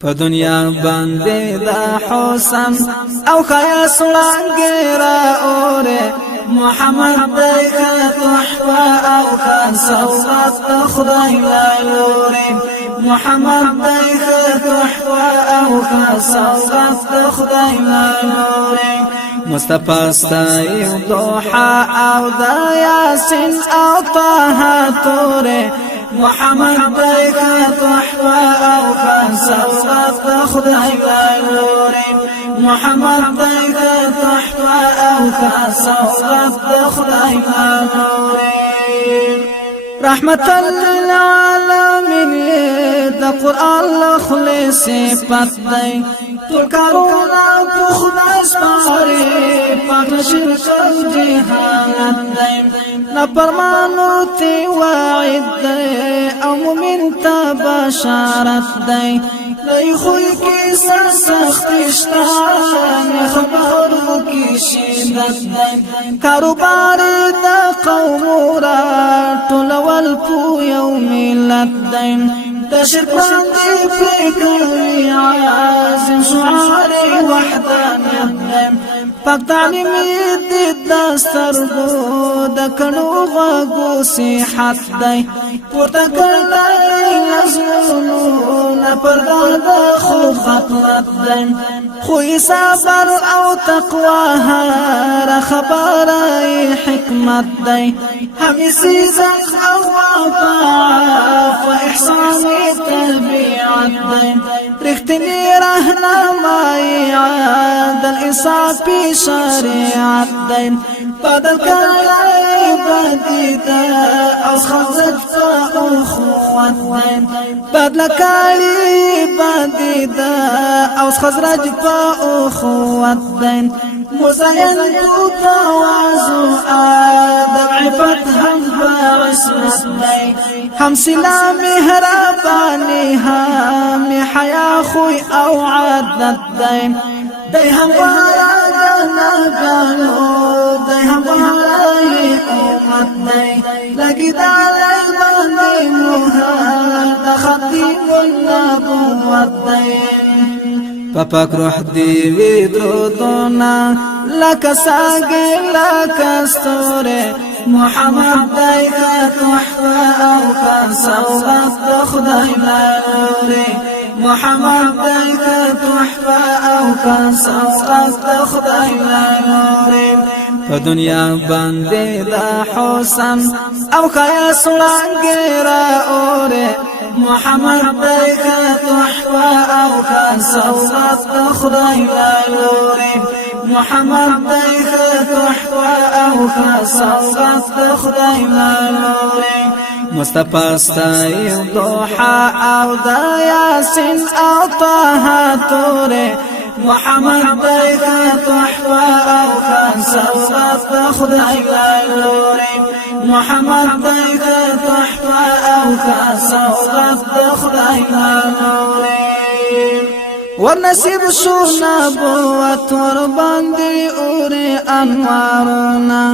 په دنیا باندې دا حسن او خیا سړانګرا اوره محمد دغه تحفه او خان سوغات خدای لوري محمد دغه تحفه او خان سوغات خدای لوري مصطفی استای ضحى او د یاسین او طه توره محمد دغه تحفه او خان سوغات خدای لوري محمد دغه تحفه او خان سوغات خدای لوري رحمت للعالمین د قران خلاص صفات دی ټول کارونه په خدای سپاري پاک شرک جهان دی نه پرمانو تی وعد دی او مومن ته بشارت دی لای خو کی سخت اشتان خبر کی شدت دی کاروبار د قوم را ټول ول پو یو ملت دی د شرک باندې فکر عازم شعار وحدانیت دی پاک تعلیم دې دسترګو د کڼو غوږو صحت دی پورته کړلای نظمونو نه پردا د خو خطرت دی خو صبر او تقوا هر خبره حکمت دی همیشه زخ او عفاف و احسان طبیعت دی رښتینی راهنمای عدل انصاف شریعت دی بدل کړای بدیدا او خزت او اخوت دی بدل کړای بدیدا او خزرج په اخوت دی مزین کو تواضع ادب عفت هم عصمت دی هم سلا مهربانی هم حیا خوی او عادت دی دی هم وراغانو دی هم ورای امت دی لگی دالی بانی محل دا خطیب النبوت دی پاک روح دی وی درودونا لکا ساگی لکا ستوره محمد دایگا تحفه او خان سوغات خدای لوري محمد دایگا تحفه او خان سوغات خدای لوري په دنیا باندې دا حسن او خیا سړانګرا اوره محمد دایگا تحفه او خان سوغات خدای لوري محمد دایگا تحفه او خان سوغات خدای لوري مصطفی استای ضحى او د یاسین او طه توره محمد دایگا تحفه او خان سوغات خدای لوري محمد دایگا تحفه او خان سوغات خدای لوري ورنصیب شو نبوت ور باندې اوري انوارنا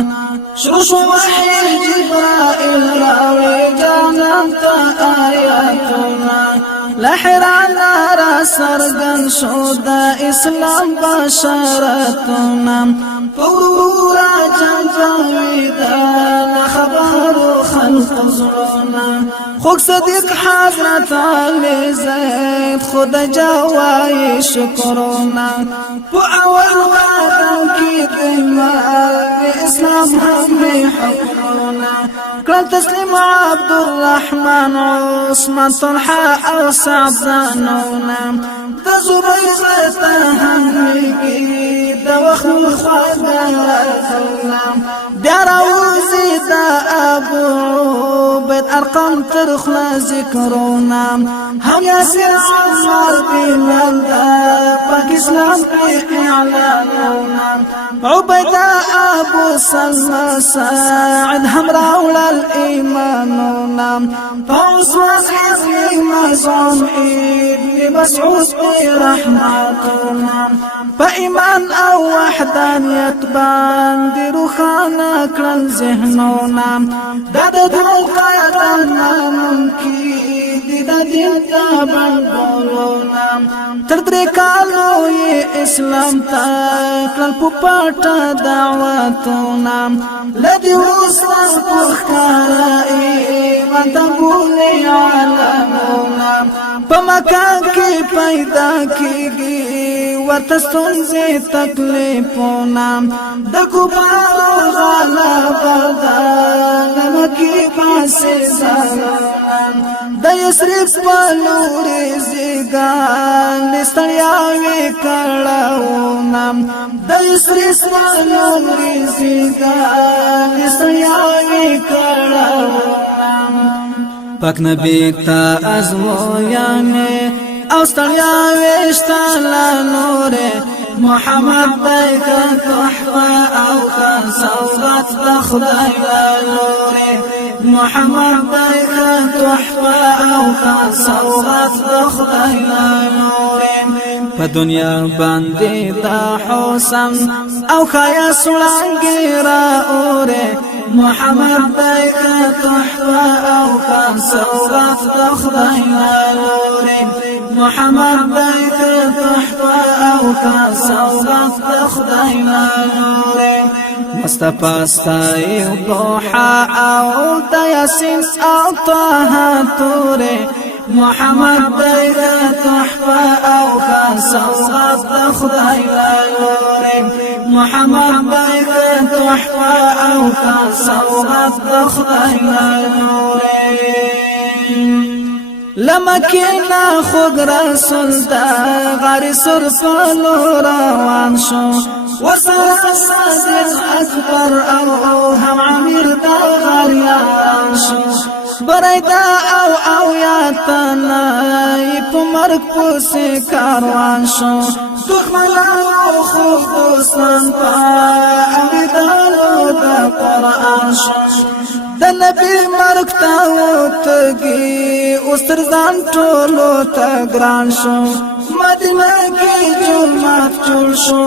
شو وحی جبرائیل راوی جانت آیاتنا لحرانا را سرگن شو دا اسلام بشارتنا پورا جنجاوی دا لخبارو خلق زرونا خوک صدیق حضرت علی زید خود جوای شکرونا پو اول وادم کی دیمال اسلام همي حكمنا كل تسليم عبد الرحمن عثمان طلحة او سعد زانونا تزريز تهنيكي دوخو خوانا دراوزي دا ابو عبد ارقام ترخنا ذكرونا هم ياسر عمر بلال باك اسلام اعلانونا عبيدة ابو سلمى ساعد همراول الايمانونا فوز وزيزي مزعوم ابن مسعود برحمتنا فايمان او وحدانيت باندي روخانا كرل ذهنونا دا دا دا دا ممكن دین تا بندولونا تر درې کالو یې اسلام تا کړل په پټه دعوتونه لدی اوس په ښکاره ایمان ته بولي عالمونه په مکه کې پیدا کېږي ورته ستونزې تکلیفونه د کفارو غلبه ده د مکې پسې ځانونه د یثرب په لورې زیږه ستړیاوې کړهونه د یثرب په لورې زیږه ستړیاوې کړهونه پاک نبی تا ازمویانې او ستړیاوې شته لا نورې محمد دایکه تحفه او ښه سوغات د خدای له لورې محمد دایکه تحفه او ښه سوغات د خدای له لورې په دنیا باندې د حسن او ښایست وړانګې رااورې محمد دایکه تحفه او ښه سوغات د خدای له لورې محمد دایکه تحفه او ښه سوغات د خدای له لورې مصطفی ستایو ضحا او د یاسین او طه تورې محمد دایکه تحفه او ښه سوغات د خدای له لورې محمد دایکه تحفه او ښه سوغات د خدای له لورې لمکینا خود رسول دا غاری سر پلو روان شو وسره صادق اکبر او هم عمیر دا غاریان شو برایدا او یاتنا په مرګ پسې کاروان شو دښمنانو خو دوستان په امیدانو د قرآن شو د نبی مرګ ته وتږي اوس تر ځان ټولو ته ګران شو مدینه کې جومات جوړ شو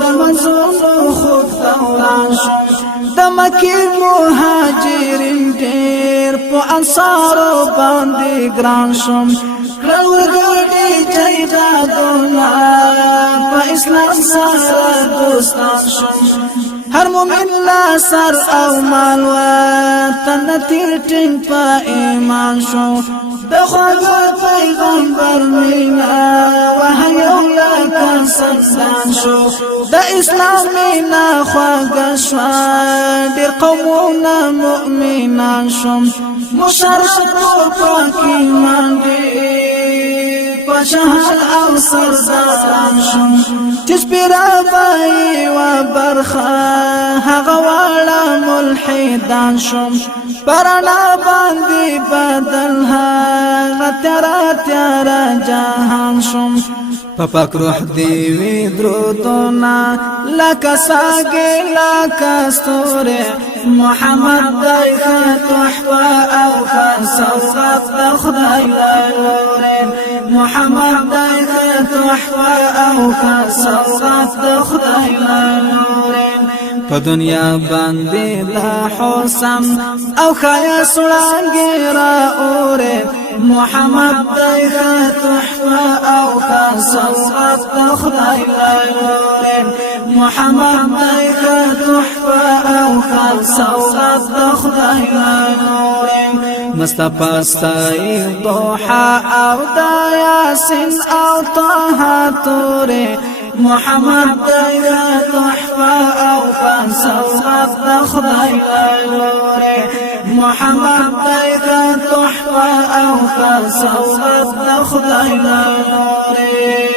د منځونو خوب دوران شو د مکې مهاجرین ډېر په انصارو باندې ګران شو کړل ورګوټي جیدادونه په اسلام سره دوستان شو هر مومن لا سر او مال وطن تیر ټینګ په ایمان شو د خواږه پیغمبر مینا وهیو لکه سنسان شو د اسلام مینا خواږه شوه ډېر قومونه مؤمنان شو مشرف پاک ایمان ډېر پشهر او سرداران شو چې سپېره به و برخه هغه واړه ملحدان شو پرانا باندې بدل هغه تیاره جهان شو پاک روح دی وی درودونه لکه ساګې لکه ستورې محمد دایکه تحفه او ښه سوغات د خدای له لورې محمد دایکه تحفه او ښه سوغات د خدای له لورې په دنیا باندې د حسن او ښایست وړانګې رااورې محمد دایکه تحفه او ښه سوغات د خدای له لورې محمد دایکه تحفه او ښه سوغات د خدای له لورې مصطفی ستایو ضحا او د یاسین او طه تورې محمد دایکه تحفه او ښه سوغات د خدای له لورې محمد دایکه تحفه او ښه سوغات د خدای له لورې